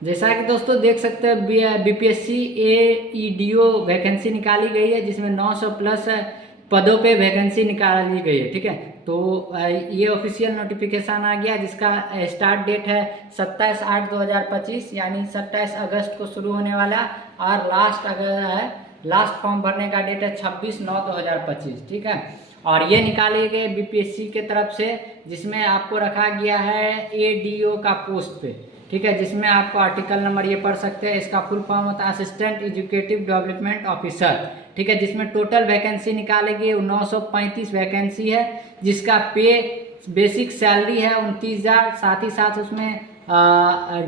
जैसा कि दोस्तों देख सकते हैं बीपीएससी एईडीओ वैकेंसी निकाली गई है, जिसमें 900 प्लस पदों पे वैकेंसी निकाली गई है। ठीक है, तो ये ऑफिशियल नोटिफिकेशन आ गया, जिसका स्टार्ट डेट है 27/8/2025 यानी 27 अगस्त को शुरू होने वाला, और लास्ट फॉर्म भरने का डेट है 26/9/2025। ठीक है, और ये निकाले गए बीपीएससी के तरफ से, जिसमें आपको रखा गया है एडीओ का पोस्ट पे। ठीक है, जिसमें आपको आर्टिकल नंबर ये पढ़ सकते हैं, इसका फुल फॉर्म होता है असिस्टेंट एजुकेटिव डेवलपमेंट ऑफिसर। ठीक है, जिसमें टोटल वैकेंसी निकाले गए 935 वैकेंसी है, जिसका पे बेसिक सैलरी है 29,000। साथ ही साथ उसमें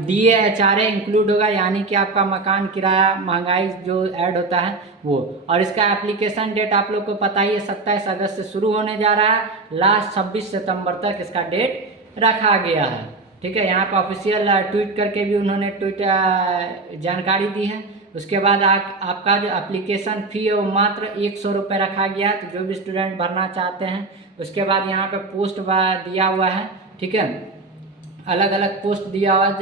डीए एचआरए इंक्लूड होगा, यानी कि आपका मकान किराया महंगाई जो ऐड होता है वो। और इसका एप्लीकेशन डेट आप लोग को पता ही है, 27 अगस्त से शुरू होने जा रहा है, लास्ट 26 सितंबर तक इसका डेट रखा गया है। ठीक है, यहाँ पर ऑफिशियल ट्वीट करके भी उन्होंने जानकारी दी है। उसके बाद आपका जो एप्लीकेशन फ़ी है वो मात्र 100 रुपये रखा गया है, तो जो भी स्टूडेंट भरना चाहते हैं। उसके बाद यहाँ पे पोस्ट दिया हुआ है। ठीक है, अलग अलग पोस्ट दिया हुआ है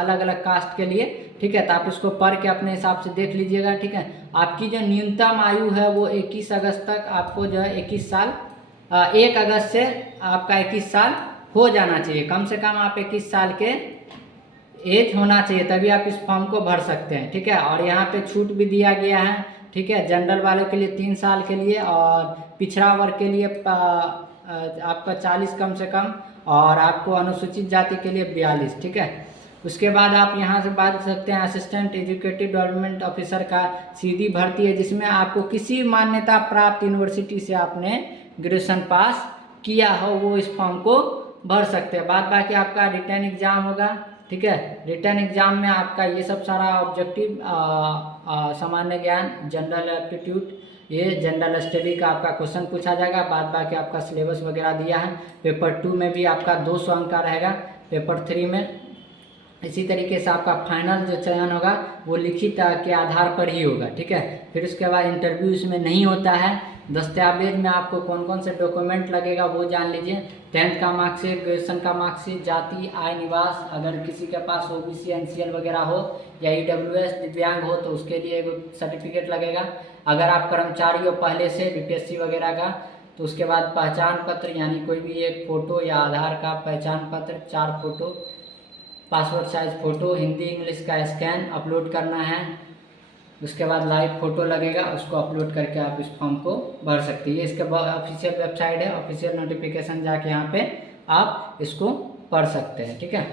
अलग अलग कास्ट के लिए। ठीक है, तो आप इसको पढ़ के अपने हिसाब से देख लीजिएगा। ठीक है, आपकी जो न्यूनतम आयु है वो 21 अगस्त तक आपको जो है 21 साल 1 अगस्त से आपका 21 साल हो जाना चाहिए। कम से कम आप 21 साल के एज होना चाहिए, तभी आप इस फॉर्म को भर सकते हैं। ठीक है, और यहाँ पे छूट भी दिया गया है। ठीक है, जनरल वालों के लिए 3 साल के लिए, और पिछड़ा वर्ग के लिए आपका 40 कम से कम, और आपको अनुसूचित जाति के लिए 42। ठीक है, उसके बाद आप यहाँ से बात कर सकते हैं असिस्टेंट एजुकेटिव डेवलपमेंट ऑफिसर का सीधी भर्ती है, जिसमें आपको किसी मान्यता प्राप्त यूनिवर्सिटी से आपने ग्रेजुएशन पास किया हो वो इस फॉर्म को भर सकते हैं। बाद बाकी आपका रिटर्न एग्जाम होगा। ठीक है, रिटर्न एग्जाम में आपका ये सब सारा ऑब्जेक्टिव सामान्य ज्ञान, जनरल एप्टीट्यूड, ये जनरल स्टडी का आपका क्वेश्चन पूछा जाएगा। बाद बाकी आपका सिलेबस वगैरह दिया है। पेपर 2 में भी आपका 200 अंक का रहेगा, पेपर 3 में। इसी तरीके से आपका फाइनल जो चयन होगा वो लिखित के आधार पर ही होगा। ठीक है, फिर उसके बाद इंटरव्यू इसमें नहीं होता है। दस्तावेज में आपको कौन कौन से डॉक्यूमेंट लगेगा वो जान लीजिए। 10th का मार्कशीट, ग्रेजुएशन का मार्कशीट, जाति, आय, निवास, अगर किसी के पास ओबीसी एनसीएल वगैरह हो या ईडब्ल्यूएस दिव्यांग हो तो उसके लिए एक सर्टिफिकेट लगेगा। अगर आप कर्मचारी हो पहले से बीपीएससी वगैरह का, तो उसके बाद पहचान पत्र, यानी कोई भी एक फ़ोटो या आधार का पहचान पत्र, 4 photo, passport size photo, Hindi English का स्कैन अपलोड करना है। उसके बाद लाइव फ़ोटो लगेगा, उसको अपलोड करके आप इस फॉर्म को भर सकते हैं। ये इसके ऑफिशियल वेबसाइट है, ऑफिशियल नोटिफिकेशन जाके यहाँ पे आप इसको पढ़ सकते हैं। ठीक है।